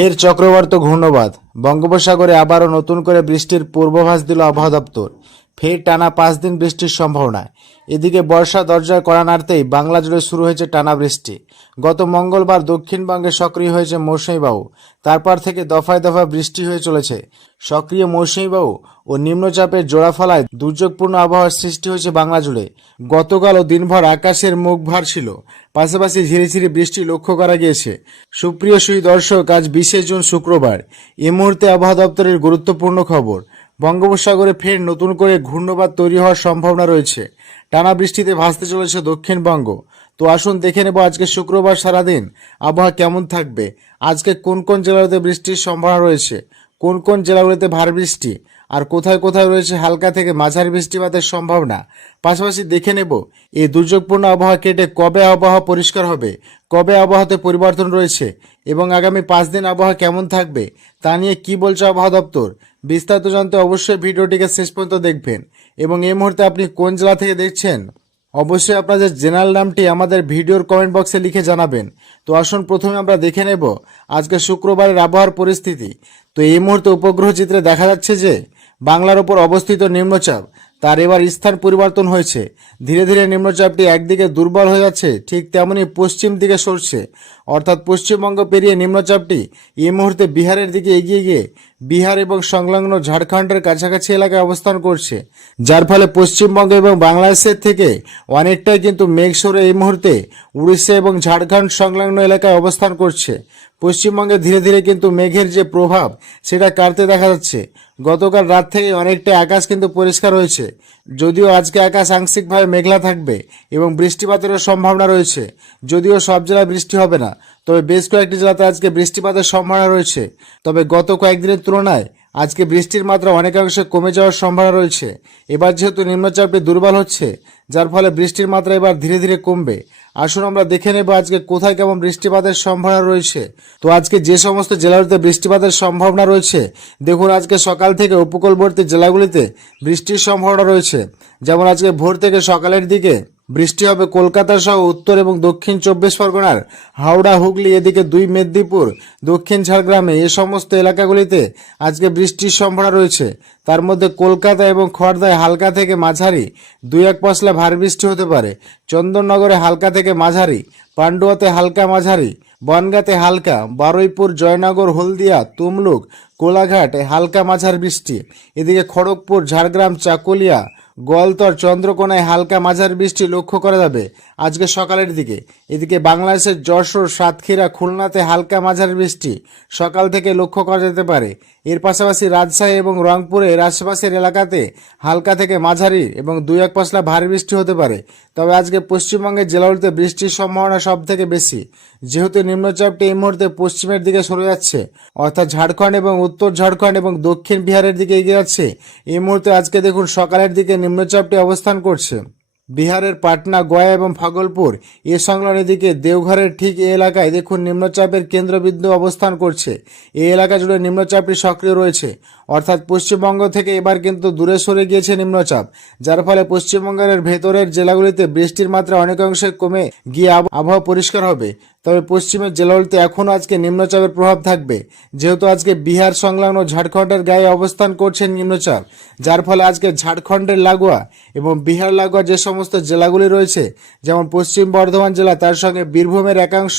ফের চক্রবর্ত ঘূর্ণবাদ বঙ্গোপসাগরে আবারও নতুন করে বৃষ্টির পূর্বাভাস দিল আবহাওয়া দপ্তর। ফের টানা পাঁচ দিন বৃষ্টির সম্ভাবনা। এদিকে বর্ষা দরজায় কড়া নাড়তেই বাংলা জুড়ে শুরু হয়েছে টানা বৃষ্টি। গত মঙ্গলবার দক্ষিণবঙ্গে সক্রিয় হয়েছে মৌসুমী বায়ু তারপর থেকে দফায় দফায় বৃষ্টি হয়ে চলেছে। সক্রিয় মৌসুমী বায়ু ও নিম্নচাপের জোড়া ফলায় দুর্যোগপূর্ণ আবহাওয়ার সৃষ্টি হয়েছে বাংলা জুড়ে। গতকালও দিনভর আকাশের মুখ ভার ছিল। পাশাপাশি ঝিরিঝিরি বৃষ্টি লক্ষ্য করা গিয়েছে। সুপ্রিয় সুই দর্শক আজ বিশে জুন শুক্রবার। এ মুহূর্তে আবহাওয়া দপ্তরের গুরুত্বপূর্ণ খবর। বঙ্গোপসাগরে ফের নতুন করে ঘূর্ণবাদ তৈরি হওয়ার সম্ভাবনা রয়েছে। টানা বৃষ্টিতে ভাসতে চলেছে দক্ষিণবঙ্গ। তো আসুন দেখে নেব আজকে শুক্রবার সারাদিন আবহাওয়া কেমন থাকবে। আজকে কোন কোন জেলাতে বৃষ্টির সম্ভাবনা রয়েছে? কোন কোন জেলাগুলিতে ভারী বৃষ্টি আর কোথায় কোথায় রয়েছে হালকা থেকে মাঝারি বৃষ্টিপাতের সম্ভাবনা? পাশাপাশি দেখে নেব এই দুর্যোগপূর্ণ আবহাওয়া কেটে কবে আবহাওয়া পরিষ্কার হবে, কবে আবহাওয়াতে পরিবর্তন রয়েছে এবং আগামী পাঁচ দিন আবহাওয়া কেমন থাকবে তা নিয়ে কি বলছে আবহাওয়া দপ্তর? বিস্তারিত জানতে অবশ্যই ভিডিওটিকে শেষ পর্যন্ত দেখবেন। এবং এই মুহূর্তে আপনি কোন জেলা থেকে দেখছেন? অবশ্যই আপনাদের জেনারেল নামটি আমাদের ভিডিওর কমেন্ট বক্সে লিখে জানাবেন। তো আসুন, প্রথমে আমরা দেখে নেব আজকে শুক্রবারের আবহাওয়ার পরিস্থিতি। তো এই মুহূর্তে উপগ্রহ চিত্রে দেখা যাচ্ছে যে বাংলার ওপর অবস্থিত নিম্নচাপ তার এবার স্থান পরিবর্তন হয়েছে। ধীরে ধীরে নিম্নচাপটি একদিকে দুর্বল হয়ে যাচ্ছে, ঠিক তেমনি পশ্চিম দিকে সরছে। অর্থাৎ পশ্চিমবঙ্গ পেরিয়ে নিম্নচাপটি এই মুহূর্তে বিহারের দিকে এগিয়ে গিয়ে বিহার এবং সংলগ্ন ঝাড়খণ্ডের কাছাকাছি এলাকায় অবস্থান করছে। যার ফলে পশ্চিমবঙ্গ এবং বাংলাদেশের থেকে অনেকটাই কিন্তু মেঘ সরে এই মুহূর্তে উড়িষ্যা এবং ঝাড়খণ্ড সংলগ্ন এলাকায় অবস্থান করছে। পশ্চিমবঙ্গে ধীরে ধীরে কিন্তু মেঘের যে প্রভাব, সেটা কাটতে দেখা যাচ্ছে। গতকাল রাত থেকে অনেকটা আকাশ কিন্তু পরিষ্কার হয়েছে যদিও আজকে আকাশ আংশিকভাবে মেঘলা থাকবে এবং বৃষ্টিপাতেরও সম্ভাবনা রয়েছে। যদিও সব জেলায় বৃষ্টি হবে না, তবে বেশ কয়েকটি জেলাতে আজকে বৃষ্টিপাতের সম্ভাবনা রয়েছে। তবে গত কয়েকদিনের তুলনায় আজকে বৃষ্টির মাত্রা অনেকাংশে কমে যাওয়ার সম্ভাবনা রয়েছে। এবার যেহেতু নিম্নচাপটি দুর্বল হচ্ছে, যার ফলে বৃষ্টির মাত্রা এবার ধীরে ধীরে কমবে। আসুন আমরা দেখে নেব আজকে কোথায় কেমন বৃষ্টিপাতের সম্ভাবনা রয়েছে। তো আজকে যে সমস্ত জেলাগুলিতে বৃষ্টিপাতের সম্ভাবনা রয়েছে, দেখুন আজকে সকাল থেকে উপকূলবর্তী জেলাগুলিতে বৃষ্টির সম্ভাবনা রয়েছে। যেমন আজকে ভোর থেকে সকালের দিকে বৃষ্টি হবে কলকাতা সহ উত্তর এবং দক্ষিণ চব্বিশ পরগনার। হাওড়া, হুগলি এদিকে দুই, মেদিনীপুর, দক্ষিণ ঝাড়গ্রামে এ সমস্ত এলাকাগুলিতে আজকে বৃষ্টির সম্ভাবনা রয়েছে। তার মধ্যে কলকাতা এবং খড়দায় হালকা থেকে মাঝারি দুই এক পশলা ভারী বৃষ্টি হতে পারে। চন্দননগরে হালকা থেকে মাঝারি, পান্ডুয়াতে হালকা মাঝারি, বনগাঁতে হালকা, বারুইপুর, জয়নগর, হলদিয়া, তুমলুক, কোলাঘাটে হালকা মাঝার বৃষ্টি। এদিকে খড়গপুর, ঝাড়গ্রাম, চাকুলিয়া গোয়ালতর চন্দ্রকোনায় হালকা মাঝার বৃষ্টি লক্ষ্য করা যাবে। আজকে সকালের দিকে। এদিকে বাংলাদেশের যশোর, সাতক্ষীরা, খুলনাতে হালকা মাঝার বৃষ্টি। সকাল থেকে লক্ষ্য করা যেতে পারে। এর পাশাপাশি রাজশাহী এবং রংপুরের আশেপাশের এলাকাতে হালকা থেকে মাঝারি এবং দুই এক পশলা ভারী বৃষ্টি হতে পারে। তবে আজকে পশ্চিমবঙ্গের জেলাগুলিতে বৃষ্টির সম্ভাবনা সব থেকে বেশি। যেহেতু নিম্নচাপটি এই মুহূর্তে পশ্চিমের দিকে সরে যাচ্ছে, অর্থাৎ ঝাড়খণ্ড এবং উত্তর ঝাড়খণ্ড এবং দক্ষিণ বিহারের দিকে এগিয়ে যাচ্ছে, এই মুহূর্তে আজকে দেখুন সকালের দিকে নিম্নচাপটি অবস্থান করছে। বিহারের পাটনা, গয়া এবং ভাগলপুর। এ সংলগ্ন দিকে দেওঘরের ঠিক এই এলাকায় দেখুন নিম্নচাপের কেন্দ্রবিন্দু অবস্থান করছে। এই এলাকা জুড়ে নিম্নচাপটি সক্রিয় রয়েছে। অর্থাৎ পশ্চিমবঙ্গ থেকে এবার কিন্তু দূরে সরে গিয়েছে নিম্নচাপ। যার ফলে পশ্চিমবঙ্গের ভেতরের জেলাগুলিতে বৃষ্টির মাত্রা অনেকাংশে কমে গিয়ে আবহাওয়া পরিষ্কার হবে। তবে পশ্চিমের জেলাগুলিতে এখনও আজকে নিম্নচাপের প্রভাব থাকবে। যেহেতু আজকে বিহার, সংলগ্ন ঝাড়খণ্ডের গায়ে অবস্থান করছে নিম্নচাপ, যার ফলে আজকে ঝাড়খণ্ডের লাগোয়া এবং বিহার লাগোয়া যে সমস্ত জেলাগুলি রয়েছে, যেমন পশ্চিম বর্ধমান জেলা, তার সঙ্গে বীরভূমের একাংশ,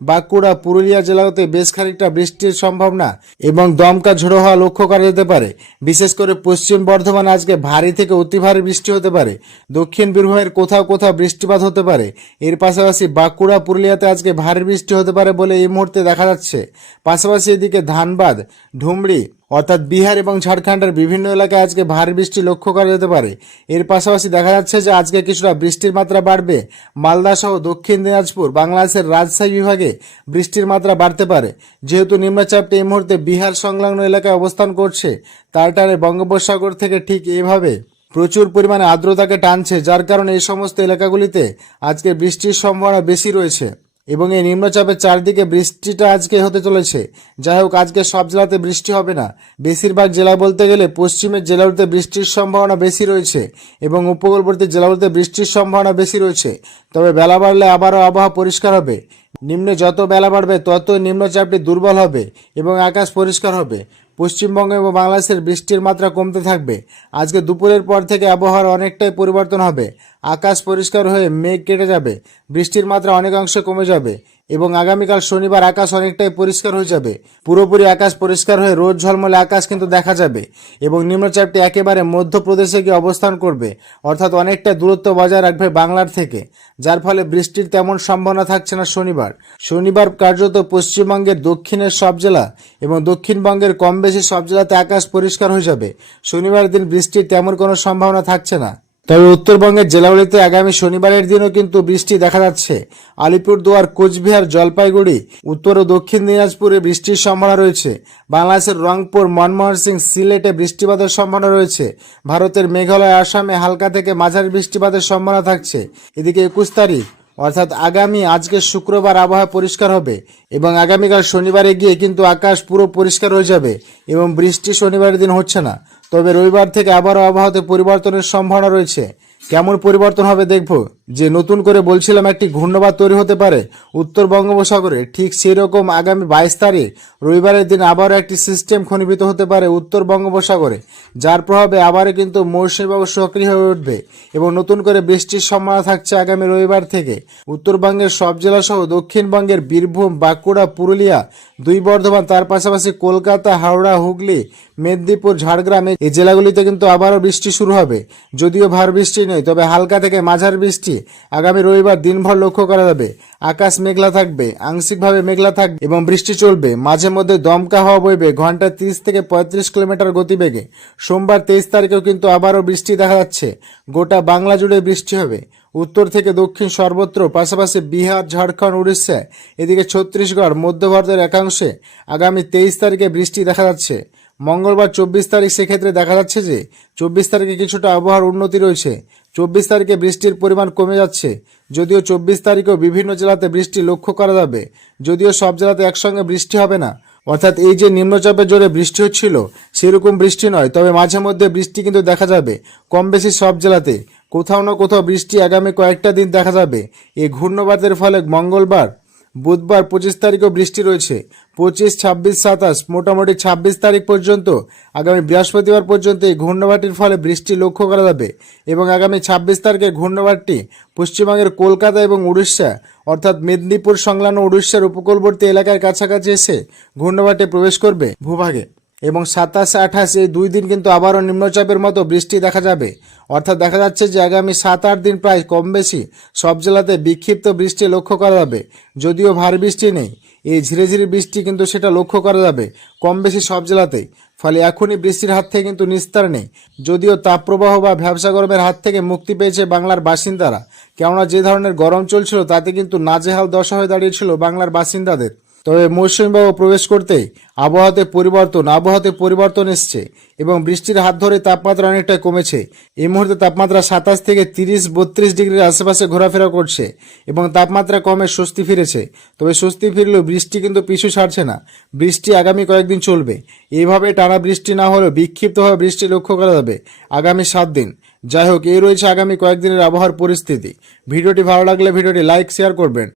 বাঁকুড়া, পুরুলিয়া জেলাতে বেশ খানিকটা বৃষ্টির সম্ভাবনা এবং দমকা ঝোড়ো হওয়া লক্ষ্য করা যেতে পারে। বিশেষ করে পশ্চিম বর্ধমান আজকে ভারী থেকে অতি ভারী বৃষ্টি হতে পারে। দক্ষিণ বীরভূমের কোথাও কোথাও বৃষ্টিপাত হতে পারে। এর পাশাপাশি বাঁকুড়া, পুরুলিয়াতে আজকে ভারী বৃষ্টি হতে পারে বলে এই মুহূর্তে দেখা যাচ্ছে। পাশাপাশি এদিকে ধানবাদ ঢুমড়ি অর্থাৎ বিহার এবং ঝাড়খণ্ডের বিভিন্ন এলাকায় আজকে ভারী বৃষ্টি লক্ষ্য করা যেতে পারে। এর পাশাপাশি দেখা যাচ্ছে যে আজকে কিছুটা বৃষ্টির মাত্রা বাড়বে। মালদা সহ দক্ষিণ দিনাজপুর, বাংলাদেশের রাজশাহী বিভাগে বৃষ্টির মাত্রা বাড়তে পারে। যেহেতু নিম্নচাপটি এই মুহূর্তে বিহার সংলগ্ন এলাকায় অবস্থান করছে, তার টানে বঙ্গোপসাগর থেকে ঠিক এভাবে প্রচুর পরিমাণে আর্দ্রতাকে টানছে, যার কারণে এই সমস্ত এলাকাগুলিতে আজকে বৃষ্টির সম্ভাবনা বেশি রয়েছে। এবং এই নিম্নচাপের চারদিকে বৃষ্টিটা আজকে হতে চলেছে। যাই হোক, আজকে সব জেলাতে বৃষ্টি হবে না। বেশিরভাগ জেলা বলতে গেলে পশ্চিমের জেলাগুলিতে বৃষ্টির সম্ভাবনা বেশি রয়েছে এবং উপকূলবর্তী জেলাগুলিতে বৃষ্টির সম্ভাবনা বেশি রয়েছে। তবে বেলা বাড়লে আবারও আবহাওয়া পরিষ্কার হবে। নিম্নে যত বেলা বাড়বে তত নিম্নচাপটি দুর্বল হবে এবং আকাশ পরিষ্কার হবে। পশ্চিমবঙ্গ এবং বাংলাদেশের বৃষ্টির মাত্রা কমতে থাকবে। আজকে দুপুরের পর থেকে আবহাওয়ার অনেকটাই পরিবর্তন হবে। আকাশ পরিষ্কার হয়ে মেঘ কেটে যাবে। বৃষ্টির মাত্রা অনেকাংশে কমে যাবে। এবং আগামীকাল শনিবার আকাশ অনেকটাই পরিষ্কার হয়ে যাবে। পুরোপুরি আকাশ পরিষ্কার হয়ে রোদ ঝলমলে আকাশ কিন্তু দেখা যাবে এবং নিম্নচাপটি একেবারে মধ্যপ্রদেশে গিয়ে অবস্থান করবে, অর্থাৎ অনেকটা দূরত্ব বজায় রাখবে বাংলার থেকে, যার ফলে বৃষ্টির তেমন সম্ভাবনা থাকছে না শনিবার। শনিবার কার্যত পশ্চিমবঙ্গের দক্ষিণের সব জেলা এবং দক্ষিণবঙ্গের কম বেশি সব জেলাতে আকাশ পরিষ্কার হয়ে যাবে। শনিবার দিন বৃষ্টির তেমন কোনো সম্ভাবনা থাকছে না। তবে উত্তরবঙ্গের জেলাগুলিতে আগামী শনিবারের দিনও কিন্তু বৃষ্টি দেখা যাচ্ছে। আলিপুরদুয়ার, কোচবিহার, জলপাইগুড়ি, উত্তর ও দক্ষিণ দিনাজপুরে বৃষ্টির সম্ভাবনা রয়েছে। বাংলাদেশের রংপুর, মনমোহন সিং সিলেটে বৃষ্টিপাতের সম্ভাবনা রয়েছে। ভারতের মেঘালয়, আসামে হালকা থেকে মাঝারি বৃষ্টিপাতের সম্ভাবনা থাকছে। এদিকে একুশ তারিখ, অর্থাৎ আগামী আজকে শুক্রবার আবহাওয়া পরিষ্কার হবে এবং আগামীকাল শনিবারে গিয়ে কিন্তু আকাশ পুরো পরিষ্কার হয়ে যাবে এবং বৃষ্টি শনিবারের দিন হচ্ছে না। তবে রবিবার থেকে আবারও আবহাওয়াতে পরিবর্তনের সম্ভাবনা রয়েছে। কেমন পরিবর্তন হবে দেখব। যে নতুন করে বলছিলাম একটি ঘূর্ণবাদ তৈরি হতে পারে, উত্তর বঙ্গোপসাগরে ঠিক সেই রকম আগামী বাইশ তারিখ, রবিবারের দিন আবারও একটি সিস্টেম খনিবিত হতে পারে উত্তর বঙ্গোপসাগরে, যার প্রভাবে আবারও কিন্তু মৌসুমী বাবু সক্রিয় হয়ে উঠবে এবং নতুন করে বৃষ্টির সম্ভাবনা থাকছে আগামী রবিবার থেকে। উত্তরবঙ্গের সব জেলা সহ দক্ষিণবঙ্গের বীরভূম, বাঁকুড়া, পুরুলিয়া, দুই বর্ধমান, তার পাশাপাশি কলকাতা, হাওড়া, হুগলি, মেদিনীপুর, ঝাড়গ্রাম, এই জেলাগুলিতে কিন্তু আবারও বৃষ্টি শুরু হবে। যদিও ভার বৃষ্টি নেই তবে হালকা থেকে মাঝার বৃষ্টি। আগামী রবিবার দিনভর লক্ষ্য করা যাবে। আকাশ মেঘলা থাকবে, আংশিকভাবে মেঘলা থাকবে এবং বৃষ্টি চলবে। মাঝে মধ্যে দমকা হওয়া বইবে ঘন্টায় তিরিশ থেকে পঁয়ত্রিশ কিলোমিটার গতিবেগে। সোমবার তেইশ তারিখেও কিন্তু আবারও বৃষ্টি দেখা যাচ্ছে। গোটা বাংলা জুড়ে বৃষ্টি হবে। উত্তর থেকে দক্ষিণ সর্বত্র, পাশাপাশি বিহার, ঝাড়খণ্ড, উড়িষ্যা, এদিকে ছত্তিশগড়, মধ্য ভারতের একাংশে আগামী তেইশ তারিখে বৃষ্টি দেখা যাচ্ছে। মঙ্গলবার চব্বিশ তারিখ সেক্ষেত্রে দেখা যাচ্ছে যে, চব্বিশ তারিখে কিছুটা আবহাওয়ার উন্নতি রয়েছে। চব্বিশ তারিখে বৃষ্টির পরিমাণ কমে যাচ্ছে। যদিও চব্বিশ তারিখেও বিভিন্ন জেলাতে বৃষ্টি লক্ষ্য করা যাবে। যদিও সব জেলাতে একসঙ্গে বৃষ্টি হবে না। অর্থাৎ এই যে নিম্নচাপের জোরে বৃষ্টি হচ্ছিল, সেরকম বৃষ্টি নয়। তবে মাঝে মধ্যে বৃষ্টি কিন্তু দেখা যাবে কম বেশি সব জেলাতে। কোথাও না কোথাও বৃষ্টি আগামী কয়েকটা দিন দেখা যাবে। এই ঘূর্ণবাতের ফলে মঙ্গলবার, বুধবার পঁচিশ তারিখও বৃষ্টি রয়েছে। পঁচিশ, ছাব্বিশ, সাতাশ, মোটামুটি ছাব্বিশ তারিখ পর্যন্ত, আগামী বৃহস্পতিবার পর্যন্ত এই ঘূর্ণবাটির ফলে বৃষ্টি লক্ষ্য করা যাবে এবং আগামী ছাব্বিশ তারিখে ঘূর্ণবাটটি পশ্চিমবঙ্গের কলকাতা এবং উড়িষ্যা, অর্থাৎ মেদিনীপুর সংলগ্ন উড়িষ্যার উপকূলবর্তী এলাকার কাছাকাছি এসে ঘূর্ণবাটে প্রবেশ করবে ভূভাগে এবং সাতাশ, আঠাশ এই দুই দিন কিন্তু আবারও নিম্নচাপের মতো বৃষ্টি দেখা যাবে। অর্থাৎ দেখা যাচ্ছে যে আগামী সাত, আট দিন প্রায় কম বেশি সব জেলাতে বিক্ষিপ্ত বৃষ্টি লক্ষ্য করা যাবে, যদিও ভারী বৃষ্টি নেই। এই ঝিরে ঝিরে বৃষ্টি কিন্তু সেটা লক্ষ্য করা যাবে। কম বেশি সব জেলাতেই। ফলে এখনই বৃষ্টির হাত থেকে কিন্তু নিস্তার নেই। যদিও তাপপ্রবাহ বা ব্যবসা গরমের হাত থেকে মুক্তি পেয়েছে বাংলার বাসিন্দারা। কেননা যে ধরনের গরম চলছিল তাতে কিন্তু নাজেহাল দশা হয়ে দাঁড়িয়েছিল বাংলার বাসিন্দাদের। তবে মৌসুমী বাবু প্রবেশ করতেই আবহাওয়াতে পরিবর্তন আবহাওয়াতে পরিবর্তন এসছে এবং বৃষ্টির হাত ধরে তাপমাত্রা অনেকটা কমেছে। এই মুহূর্তে তাপমাত্রা সাতাশ থেকে তিরিশ, বত্রিশ ডিগ্রির আশেপাশে ঘোরাফেরা করছে এবং তাপমাত্রা কমে স্বস্তি ফিরেছে। তবে স্বস্তি ফিরলেও বৃষ্টি কিন্তু পিছু ছাড়ছে না। বৃষ্টি আগামী কয়েকদিন চলবে। এইভাবে টানা বৃষ্টি না হলেও বিক্ষিপ্তভাবে বৃষ্টি লক্ষ্য করা যাবে আগামী সাত দিন। যাই হোক, এই রয়েছে আগামী কয়েকদিনের আবহাওয়ার পরিস্থিতি। ভিডিওটি ভালো লাগলে ভিডিওটি লাইক, শেয়ার করবেন।